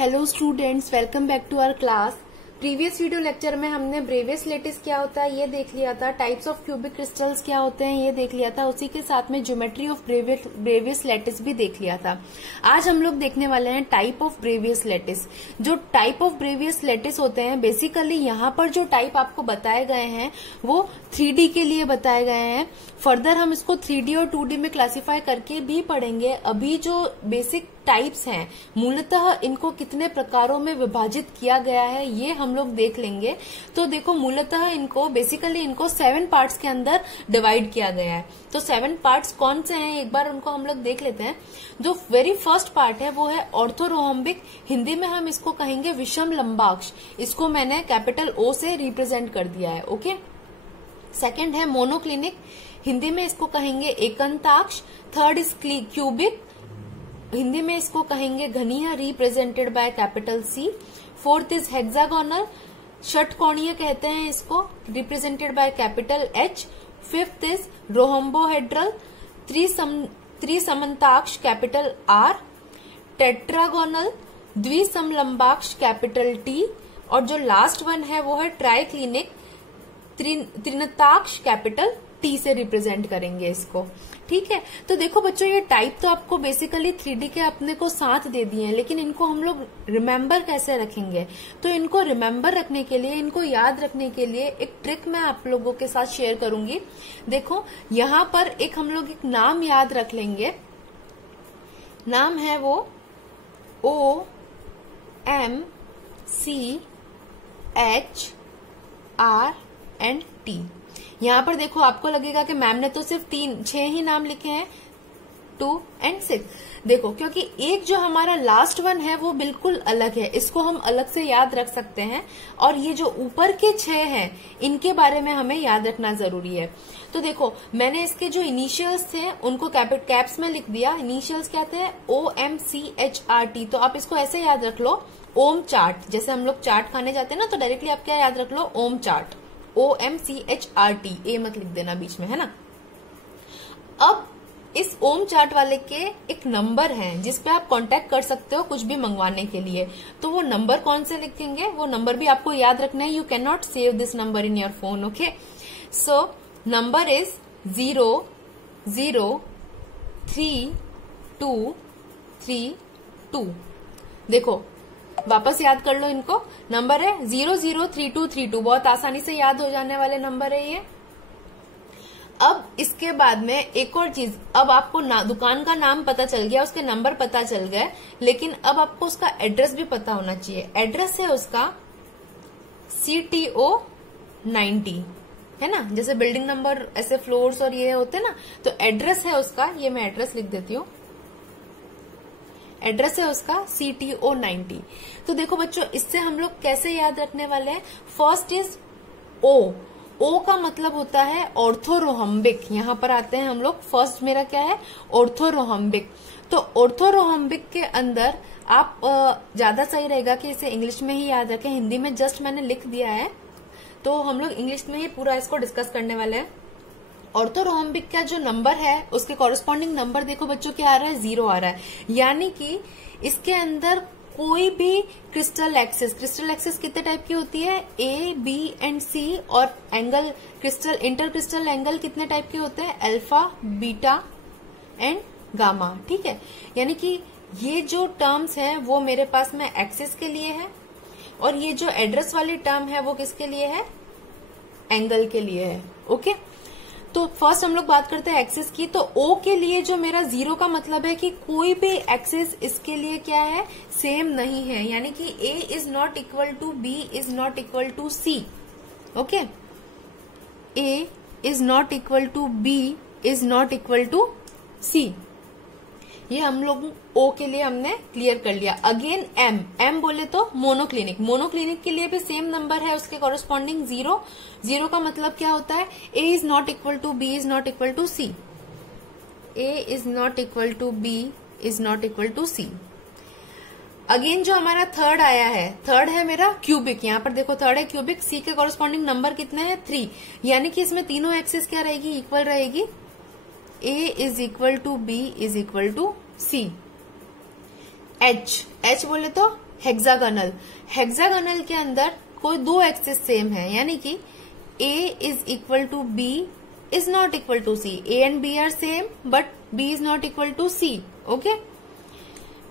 Hello students, welcome back to our class. Previous video lecture में हमने Bravais lettuce क्या होता है ये देख लिया था, टाइप्स ऑफ क्यूबिक क्रिस्टल्स क्या होते हैं ये देख लिया था, उसी के साथ में ज्योमेट्री ऑफ ब्रेवियस लेटिस भी देख लिया था। आज हम लोग देखने वाले हैं टाइप ऑफ ब्रेवियस लेटिस। जो टाइप ऑफ ब्रेवियस लेटिस होते हैं, बेसिकली यहाँ पर जो टाइप आपको बताए गए हैं वो 3D के लिए बताए गए हैं। फर्दर हम इसको 3D और 2D में क्लासिफाई करके भी पढ़ेंगे। अभी जो बेसिक टाइप्स हैं, मूलतः इनको कितने प्रकारों में विभाजित किया गया है ये हम लोग देख लेंगे। तो देखो, मूलतः इनको बेसिकली इनको 7 पार्ट्स के अंदर डिवाइड किया गया है। तो 7 पार्ट्स कौन से हैं एक बार उनको हम लोग देख लेते हैं। जो वेरी फर्स्ट पार्ट है वो है ऑर्थोरोहम्बिक, हिंदी में हम इसको कहेंगे विषम लंबाक्ष। इसको मैंने कैपिटल O से रिप्रेजेंट कर दिया है। ओके। सेकंड है मोनोक्लिनिक, हिंदी में इसको कहेंगे एकंताक्ष। थर्ड इज क्यूबिक, हिंदी में इसको कहेंगे घनीय, represented by capital C। Fourth is hexagonal, षटकोणीय कहते हैं इसको, represented by capital H। Fifth is rhombohedral, त्रिसमन्ताक्ष कैपिटल R। टेट्रागोनल, द्विसमलंबाक्ष कैपिटल T। और जो लास्ट वन है वो है ट्राइक्लिनिक, त्रिनताक्ष कैपिटल T से रिप्रेजेंट करेंगे इसको। ठीक है। तो देखो बच्चों, ये टाइप तो आपको बेसिकली 3D के अपने को साथ दे दिए हैं, लेकिन इनको हम लोग रिमेम्बर कैसे रखेंगे? तो इनको रिमेम्बर रखने के लिए, इनको याद रखने के लिए एक ट्रिक मैं आप लोगों के साथ शेयर करूंगी। देखो, यहाँ पर एक हम लोग एक नाम याद रख लेंगे। नाम है वो OMCHRT। यहाँ पर देखो, आपको लगेगा कि मैम ने तो सिर्फ 6 ही नाम लिखे हैं, 2 और 6। देखो, क्योंकि एक जो हमारा लास्ट वन है वो बिल्कुल अलग है, इसको हम अलग से याद रख सकते हैं। और ये जो ऊपर के 6 हैं इनके बारे में हमें याद रखना जरूरी है। तो देखो, मैंने इसके जो इनिशियल्स थे उनको कैप्स में लिख दिया। इनिशियल्स क्या थे? OMCHRT। तो आप इसको ऐसे याद रख लो, ओम चाट। जैसे हम लोग चाट खाने जाते हैं ना, तो डायरेक्टली आप क्या याद रख लो? ओम चाट, OMCHRT। ए मत लिख देना बीच में, है ना। अब इस ओम चार्ट वाले के एक नंबर है जिसपे आप कांटेक्ट कर सकते हो कुछ भी मंगवाने के लिए। तो वो नंबर कौन से लिखेंगे, वो नंबर भी आपको याद रखना है। You can not save this number in your phone. Okay. So number is 0032332। देखो, वापस याद कर लो इनको। नंबर है 003232, बहुत आसानी से याद हो जाने वाले नंबर है ये। अब इसके बाद में एक और चीज, अब आपको दुकान का नाम पता चल गया, उसके नंबर पता चल गए, लेकिन अब आपको उसका एड्रेस भी पता होना चाहिए। एड्रेस है उसका CTO 90, है ना। जैसे बिल्डिंग नंबर ऐसे फ्लोर्स और ये होते हैं ना, तो एड्रेस है उसका, ये मैं एड्रेस लिख देती हूँ। एड्रेस है उसका CTO 90। तो देखो बच्चों, इससे हम लोग कैसे याद रखने वाले हैं? फर्स्ट इज O का मतलब होता है ऑर्थोरोहम्बिक। यहाँ पर आते हैं हम लोग। फर्स्ट मेरा क्या है? ऑर्थोरोहम्बिक। तो ऑर्थोरोहम्बिक के अंदर आप ज्यादा सही रहेगा कि इसे इंग्लिश में ही याद रखें। हिंदी में जस्ट मैंने लिख दिया है, तो हम लोग इंग्लिश में ही पूरा इसको डिस्कस करने वाले हैं। ऑर्थोरोहम्बिक का जो नंबर है उसके कॉरेस्पॉन्डिंग नंबर देखो बच्चों क्या आ रहा है? 0 आ रहा है। यानी कि इसके अंदर कोई भी क्रिस्टल एक्सिस कितने टाइप की होती है? A, B and C। और angle crystal, inter crystal angle कितने टाइप के होते हैं? Alpha, beta and gamma. ठीक है। यानी कि ये जो टर्म्स हैं वो मेरे पास में एक्सिस के लिए है, और ये जो एड्रेस वाली टर्म है वो किसके लिए है? एंगल के लिए है। ओके। तो फर्स्ट हम लोग बात करते हैं एक्सिस की। तो O के लिए जो मेरा 0 का मतलब है कि कोई भी एक्सिस इसके लिए क्या है? सेम नहीं है। यानी कि A is not equal to B is not equal to C। Okay. A is not equal to B is not equal to C। ये हम लोग O के लिए हमने क्लियर कर लिया। अगेन M बोले तो मोनोक्लिनिक के लिए भी सेम नंबर है, उसके कॉरेस्पॉन्डिंग 0 का मतलब क्या होता है? A is not equal to B is not equal to C। A is not equal to B is not equal to C। Again जो हमारा थर्ड आया है, थर्ड है मेरा क्यूबिक। यहाँ पर देखो, थर्ड है क्यूबिक। C के कॉरेस्पॉन्डिंग नंबर कितने हैं? 3। यानी कि इसमें तीनों एक्सिस क्या रहेगी? इक्वल रहेगी। A is equal to B is equal to C। H बोले तो हेक्सागोनल, हेक्सागोनल के अंदर कोई दो एक्सिस सेम है, यानी कि A is equal to B is not equal to C, A and B are same but B is not equal to C, okay.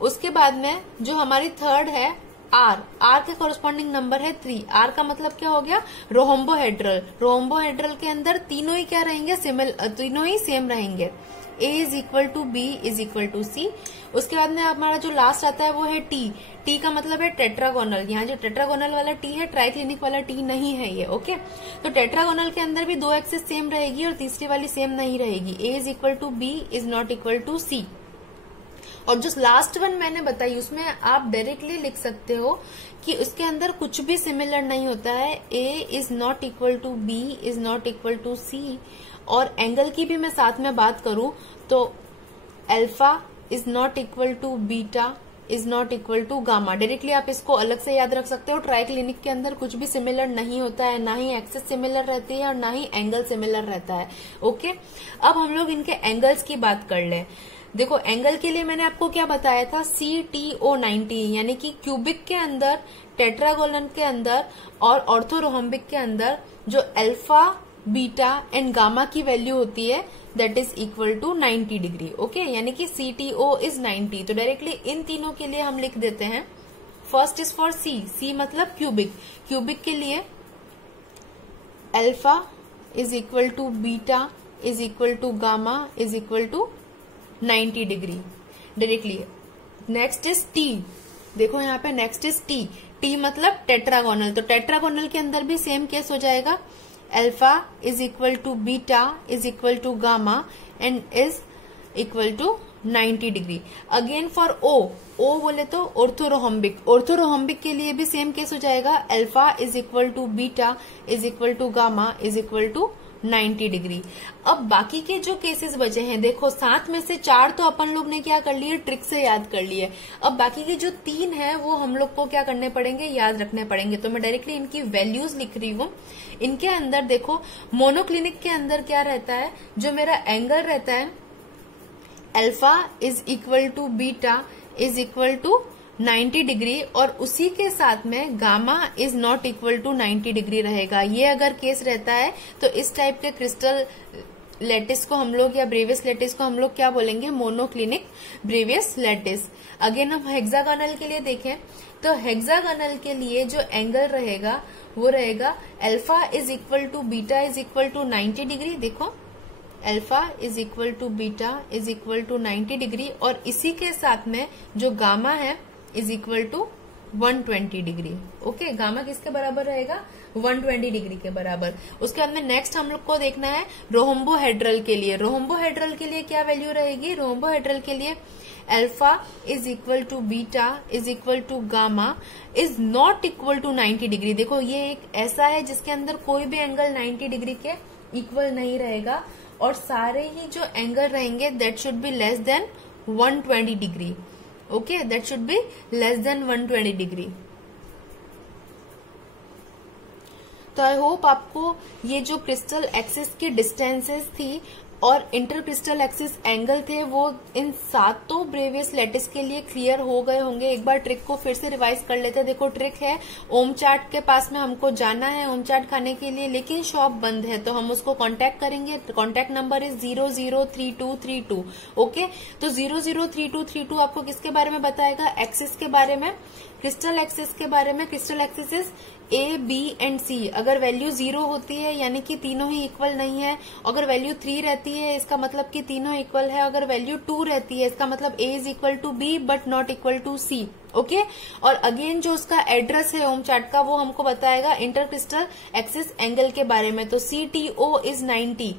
उसके बाद में जो हमारी थर्ड है R, R के कॉरेस्पॉन्डिंग नंबर है 3, R का मतलब क्या हो गया, रोम्बोहेड्रल, रोम्बोहेड्रल के अंदर तीनों ही क्या रहेंगे, तीनों ही सेम रहेंगे, A is equal to B is equal to C। उसके बाद में हमारा जो लास्ट आता है वो है T, T का मतलब है टेट्रागोनल, यहाँ जो टेट्रागोनल वाला T है ट्राइक्लिनिक वाला T नहीं है ये, ओके। तो टेट्रागोनल के अंदर भी दो एक्सिस सेम रहेगी और तीसरी वाली सेम नहीं रहेगी, A is equal to B is not equal to C। और जो लास्ट वन मैंने बताई उसमें आप डायरेक्टली लिख सकते हो कि उसके अंदर कुछ भी सिमिलर नहीं होता है, A is not equal to B is not equal to C। और एंगल की भी मैं साथ में बात करूं तो alpha is not equal to beta is not equal to gamma, directly आप इसको अलग से याद रख सकते हो। ट्राइक्लिनिक के अंदर कुछ भी सिमिलर नहीं होता है, ना ही एक्सिस सिमिलर रहती है और ना ही एंगल सिमिलर रहता है, ओके। अब हम लोग इनके एंगल्स की बात कर ले। देखो एंगल के लिए मैंने आपको क्या बताया था, CTO 90, यानी कि क्यूबिक के अंदर, टेट्रागोनल के अंदर और ऑर्थोरोहम्बिक के अंदर जो अल्फा, बीटा एंड गामा की वैल्यू होती है that is equal to 90 degree, okay. यानी कि CTO इज 90। तो डायरेक्टली इन तीनों के लिए हम लिख देते हैं, फर्स्ट इज फॉर C मतलब क्यूबिक, क्यूबिक के लिए alpha is equal to beta is equal to gamma is equal to 90 degree directly. Next is T, देखो यहाँ पे नेक्स्ट इज T मतलब टेट्रागोनल, तो टेट्रागोनल के अंदर भी सेम केस हो जाएगा, alpha is equal to beta is equal to gamma and is equal to 90 degree. Again for O बोले तो ऑर्थोरोहम्बिक, ऑर्थोरोहम्बिक के लिए भी सेम केस हो जाएगा, alpha is equal to beta is equal to gamma is equal to 90 degree. अब बाकी के जो केसेस बचे हैं, देखो 7 में से 4 तो अपन लोग ने क्या कर लिए, ट्रिक से याद कर लिए। अब बाकी के जो 3 है वो हम लोग को क्या करने पड़ेंगे, याद रखने पड़ेंगे। तो मैं डायरेक्टली इनकी वैल्यूज लिख रही हूँ। इनके अंदर देखो मोनोक्लिनिक के अंदर क्या रहता है, जो मेरा एंगल रहता है alpha is equal to beta is equal to 90 degree और उसी के साथ में gamma is not equal to 90 degree रहेगा। ये अगर केस रहता है तो इस टाइप के क्रिस्टल लैटिस को हम लोग या ब्रेवियस लैटिस को हम लोग क्या बोलेंगे, मोनोक्लिनिक ब्रेवियस लैटिस। अगेन हम हेक्सागोनल के लिए देखें तो हेक्सागोनल के लिए जो एंगल रहेगा वो रहेगा alpha is equal to beta is equal to 90 degree. देखो alpha is equal to beta is equal to 90 degree और इसी के साथ में जो गामा है is equal to 120 degree, okay. Gamma किसके बराबर रहेगा, 120 डिग्री के बराबर। उसके बाद में नेक्स्ट हम लोग को देखना है रोम्बोहेड्रल के लिए। रोम्बोहेड्रल के लिए क्या वैल्यू रहेगी, रोम्बोहेड्रल के लिए alpha is equal to beta is equal to gamma is not equal to 90 degree. देखो ये एक ऐसा है जिसके अंदर कोई भी एंगल 90 डिग्री के इक्वल नहीं रहेगा और सारे ही जो एंगल रहेंगे that should be less than 120 degree, okay, that should be less than 120 degree. तो आई होप आपको ये जो क्रिस्टल एक्सिस की डिस्टेंसेस थी और इंटर क्रिस्टल एक्सिस एंगल थे वो इन 7 ब्रेवियस लैटिस के लिए क्लियर हो गए होंगे। एक बार ट्रिक को फिर से रिवाइज कर लेते हैं। देखो ट्रिक है, ओम चार्ट के पास में हमको जाना है ओम चार्ट खाने के लिए, लेकिन शॉप बंद है तो हम उसको कांटेक्ट करेंगे। Contact number is 003232, okay. तो 003232 आपको किसके बारे में बताएगा, एक्सिस के बारे में, क्रिस्टल एक्सिस के बारे में। Crystal axis is A, B and C। अगर वैल्यू 0 होती है यानी कि तीनों ही इक्वल नहीं है, अगर वैल्यू 3 रहती है इसका मतलब कि तीनों इक्वल है, अगर वैल्यू 2 रहती है इसका मतलब A is equal to B but not equal to C, okay. और अगेन जो उसका एड्रेस है ओम चार्ट का वो हमको बताएगा इंटर क्रिस्टल एक्सिस एंगल के बारे में। तो CTO इज 90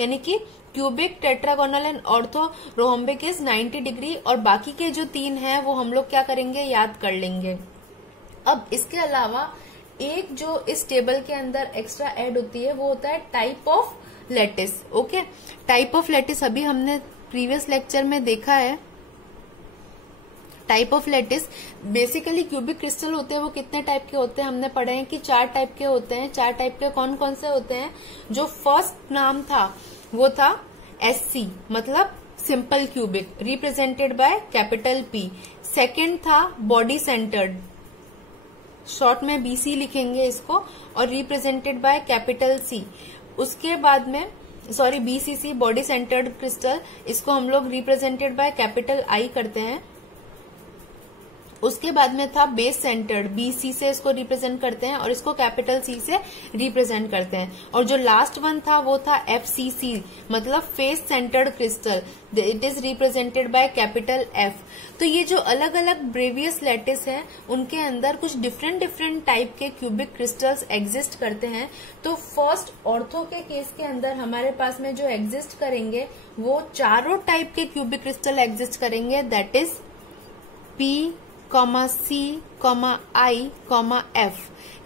यानी कि cubic, tetragonal and orthorhombic is 90 degree और बाकी के जो 3 हैं वो हम लोग क्या करेंगे, याद कर लेंगे। अब इसके अलावा एक जो इस टेबल के अंदर एक्स्ट्रा ऐड होती है वो होता है type of lattice, okay. Type of lattice अभी हमने प्रीवियस लेक्चर में देखा है। Type of lattice basically cubic crystal होते हैं वो कितने टाइप के होते हैं हमने पढ़े हैं कि 4 टाइप के होते हैं। 4 टाइप के कौन कौन से होते हैं, जो फर्स्ट नाम था वो था SC मतलब simple cubic represented by capital P। Second था बॉडी सेंटर्ड शॉर्ट में BC लिखेंगे इसको, और रिप्रेजेंटेड बाय कैपिटल C। उसके बाद में BCC बॉडी सेंटर्ड क्रिस्टल, इसको हम लोग रिप्रेजेंटेड बाय कैपिटल I करते हैं। उसके बाद में था बेस सेंटर्ड, BC से इसको रिप्रेजेंट करते हैं और इसको कैपिटल C से रिप्रेजेंट करते हैं। और जो लास्ट वन था वो था FCC, मतलब face centred crystal, it is represented by capital F। तो ये जो अलग अलग ब्रेवियस लैटिस है उनके अंदर कुछ डिफरेंट टाइप के क्यूबिक क्रिस्टल्स एग्जिस्ट करते हैं। तो फर्स्ट ऑर्थो के केस के अंदर हमारे पास में जो एग्जिस्ट करेंगे वो चारों टाइप के क्यूबिक क्रिस्टल एग्जिस्ट करेंगे, that is P, C, I, F,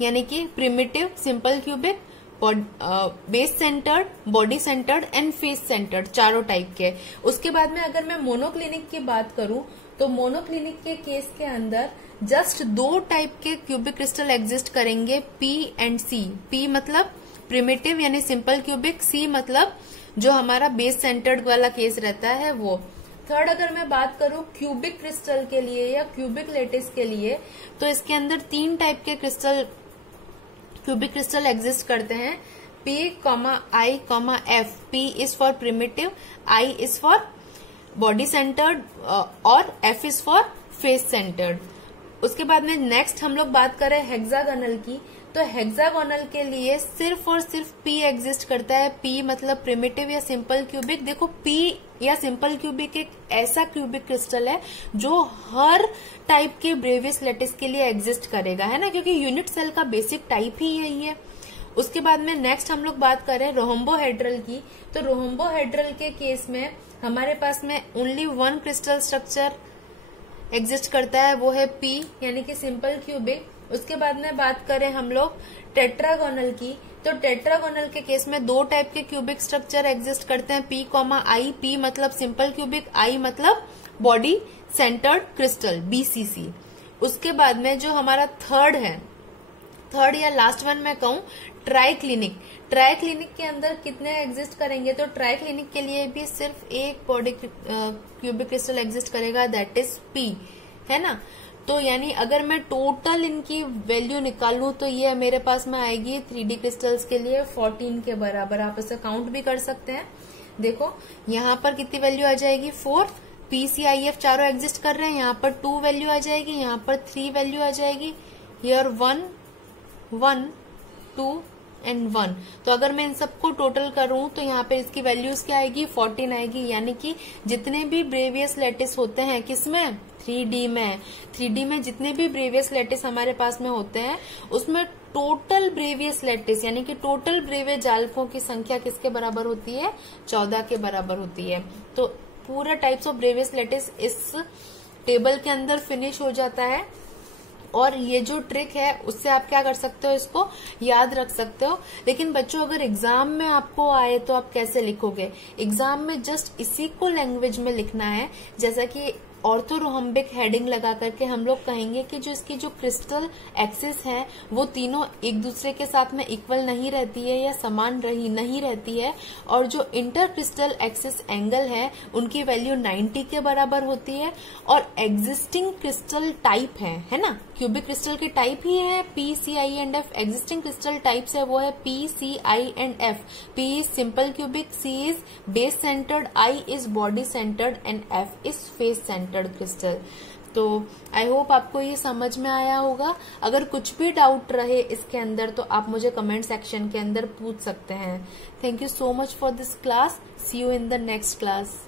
यानी कि primitive, simple cubic, base centred, body centred and face centred, चारों टाइप के। उसके बाद में अगर मैं मोनोक्लिनिक की बात करूं तो मोनोक्लिनिक के केस के अंदर जस्ट 2 टाइप के क्यूबिक क्रिस्टल एग्जिस्ट करेंगे, P एंड C। P मतलब प्रिमिटिव यानी सिंपल क्यूबिक, C मतलब जो हमारा बेस सेंटर्ड वाला केस रहता है वो। थर्ड अगर मैं बात करूं क्यूबिक क्रिस्टल के लिए या क्यूबिक लेटिस के लिए, तो इसके अंदर 3 टाइप के क्यूबिक क्रिस्टल एग्जिस्ट करते हैं, P, I, F। P is for primitive, I is for body centred और F is for face centred. उसके बाद में नेक्स्ट हम लोग बात करें हेक्सागोनल की, तो हेक्सागोनल के लिए सिर्फ और सिर्फ P एग्जिस्ट करता है। P मतलब प्रिमिटिव या सिंपल क्यूबिक। देखो P या सिंपल क्यूबिक एक ऐसा क्यूबिक क्रिस्टल है जो हर टाइप के ब्रेवियस लैटिस के लिए एग्जिस्ट करेगा, है ना, क्योंकि यूनिट सेल का बेसिक टाइप ही यही है। उसके बाद में नेक्स्ट हम लोग बात करें रोहम्बोहेड्रल की, तो रोहम्बोहेड्रल के केस में हमारे पास में ओनली 1 क्रिस्टल स्ट्रक्चर एग्जिस्ट करता है, वो है P यानी कि सिंपल क्यूबिक। उसके बाद में बात करें हम लोग टेट्रागोनल की, तो टेट्रागोनल के केस में 2 टाइप के क्यूबिक स्ट्रक्चर एग्जिस्ट करते हैं, P, I। P मतलब सिंपल क्यूबिक, I मतलब बॉडी सेंटर्ड क्रिस्टल, BCC। उसके बाद में जो हमारा थर्ड या लास्ट वन मैं कहूं ट्राइक्लिनिक। ट्राइक्लिनिक के अंदर कितने एग्जिस्ट करेंगे, तो ट्राइक्लिनिक के लिए भी सिर्फ एक बॉडी क्यूबिक क्रिस्टल एग्जिस्ट करेगा, दैट इज P, है ना। तो यानी अगर मैं टोटल इनकी वैल्यू निकालूं तो ये मेरे पास में आएगी 3D क्रिस्टल्स के लिए 14 के बराबर। आप इसे काउंट भी कर सकते हैं। देखो यहाँ पर कितनी वैल्यू आ जाएगी, 4, P, C, I, F चारों एग्जिस्ट कर रहे हैं, यहाँ पर 2 वैल्यू आ जाएगी, यहाँ पर 3 वैल्यू आ जाएगी, हियर 1, 1, 2 एंड 1। तो अगर मैं इन सबको टोटल करूं तो यहाँ पे इसकी वैल्यूज क्या आएगी, 14 आएगी। यानी कि जितने भी ब्रेवियस लैटिस होते हैं किसमें, 3D में जितने भी ब्रेवियस लैटिस हमारे पास में होते हैं उसमें टोटल ब्रेवियस लैटिस यानी कि टोटल ब्रेवियस जालकों की संख्या किसके बराबर होती है, 14 के बराबर होती है। तो पूरा टाइप्स ऑफ ब्रेवियस लैटिस इस टेबल के अंदर फिनिश हो जाता है। और ये जो ट्रिक है उससे आप क्या कर सकते हो, इसको याद रख सकते हो। लेकिन बच्चों अगर एग्जाम में आपको आए तो आप कैसे लिखोगे, एग्जाम में जस्ट इसी को लैंग्वेज में लिखना है। जैसा कि ऑर्थोरोहम्बिक हेडिंग लगा करके हम लोग कहेंगे कि जो इसकी जो क्रिस्टल एक्सिस है वो तीनों एक दूसरे के साथ में इक्वल नहीं रहती है या समान नहीं रहती है, और जो इंटर क्रिस्टल एक्सिस एंगल है उनकी वैल्यू 90 के बराबर होती है। और एग्जिस्टिंग क्रिस्टल टाइप है ना, क्यूबिक क्रिस्टल की टाइप ही है P, C, I and F। Existing crystal types है वो है P, C, I and F। P is simple cubic, C is base centred, I is body centred and F is face centred crystal. तो I hope आपको ये समझ में आया होगा। अगर कुछ भी डाउट रहे इसके अंदर तो आप मुझे कमेंट सेक्शन के अंदर पूछ सकते हैं। Thank you so much for this class. See you in the next class.